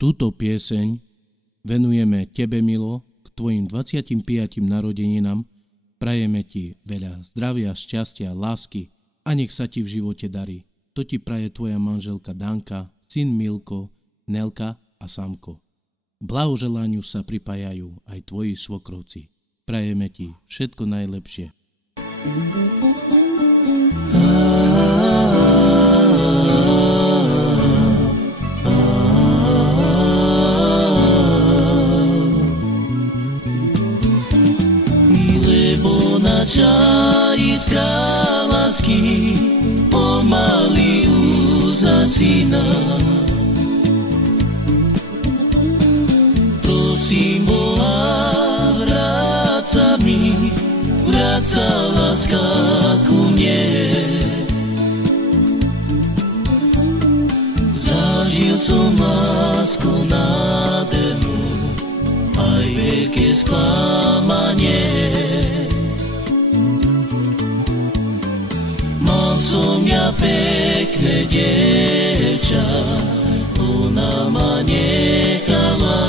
Túto pieseň venujeme tebe, Milo, k tvojim 25. narodeninám. Prajeme ti veľa zdravia, šťastia, lásky a nech sa ti v živote darí. To ti praje tvoja manželka Danka, syn Milko, Nelka a Samko. K blahoželaniu sa pripájajú aj tvoji svokrovci. Prajeme ti všetko najlepšie. Naša iskra lásky pomaly uzasína. Prosím Boha, vráca láska ku mne. Zažil som lásku nádhernú, aj veľké sklamanie. Som ja pekné dievča, ona ma nechala.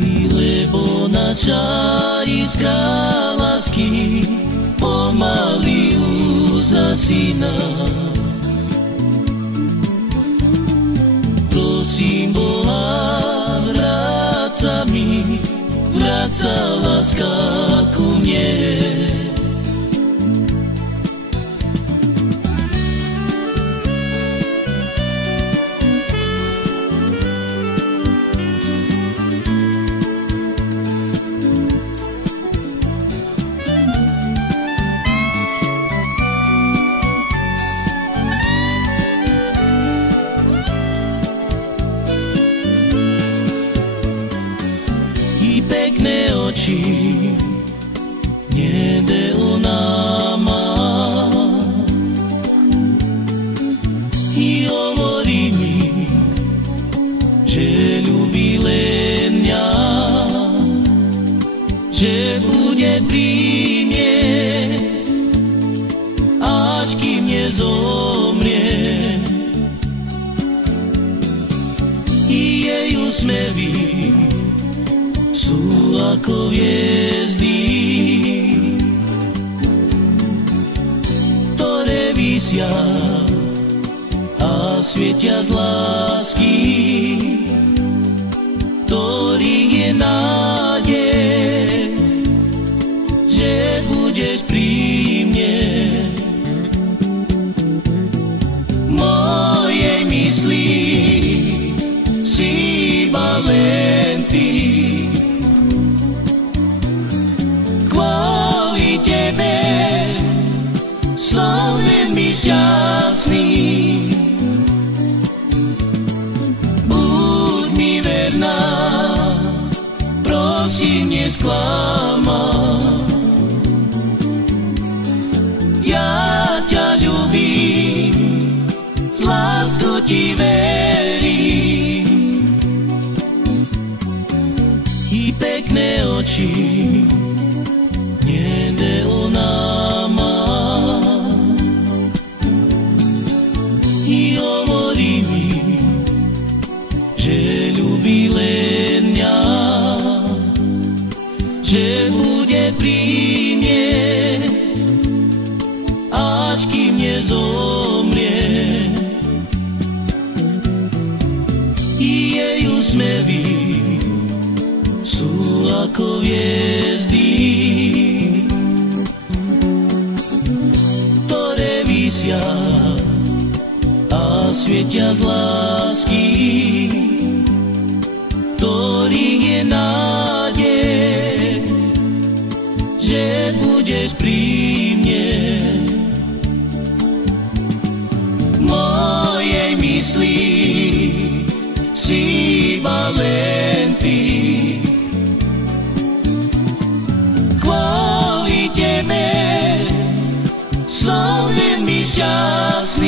I lebo naša iskra lásky pomaly uzasína. Prosím Boha, vráca láska ku mne. Pekné oči, niede ona má. I hovorí mi, že ľubí len mňa, že bude pri mne, až kým nezomrie. I jej úsmevy sú ako hviezdy, ktoré visia a svietia z lásky, ktorých je nádej, že budeš pri mne. Mojej mysli si iba len ty. Som veľmi šťastný. Buď mi verná, prosím, nesklamaj. Ja ťa ľúbim, z lásku ti verím. I pekné oči, niede ona má. I hovorí mi, že ľubí len mňa, že bude pri mne, až kým nezomrie. I jej úsmevy sú ako hviezdy, ktoré visia a svietia z lásky, ktorých je nádej, že budeš pri mne. Mojej mysli si iba len ty. Kvôli tebe som veľmi šťastný.